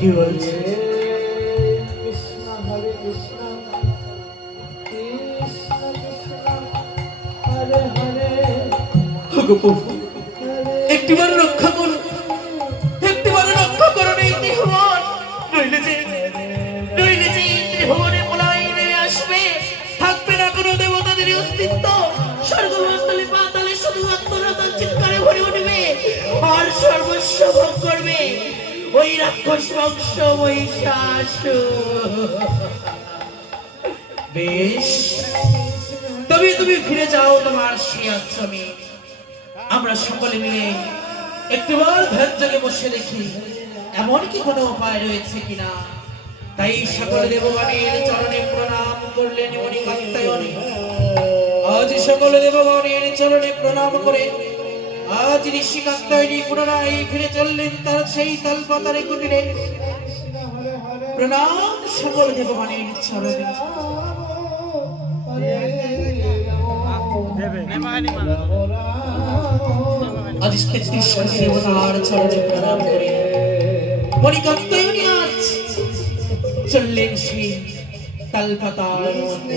কি বলছে? কৃষ্ণ হরে কৃষ্ণ কৃষ্ণ কৃষ্ণ হরে হরে একটিবার রক্ষা করো, একটিবার রক্ষা করো এই ত্রিভুবন। নইলে যে ত্রিভুবনে প্রলয় নেমে আসবে, থাকবে না কোনো দেবতাদের অস্তিত্ব। স্বর্গমণ্ডলে পাতালে শুধু আত্মরতার চিৎকারে ভরে উঠবে আর সর্বস্ব ভোগ করবে ওই রাক্ষস বংশ মহিষাসুর। বেশ, তবে তুমি ফিরে যাও তোমার সেই আশ্রমে। আমরা সকলে মিলে একটিবার ধ্যান জেগে বসে দেখি এমন কি কোনো উপায় রয়েছে কিনা। তাই সকল দেবগণের চরণে প্রণাম করলেন মণিকাত্যায়নী। আজ সকল দেবগণের চরণে প্রণাম করে আজ ঋষি কাত্যায়নী পুনরায় ফিরে চললেন তার সেই তালপাতারে কুটিরে। প্রণাম সকল দেবগণের চরণে। আজ তেত্রিশ দেবতার চরণে প্রণাম করে মণিকাত্যায়নী আজ চললেন সেই তালপাতার মধ্যে।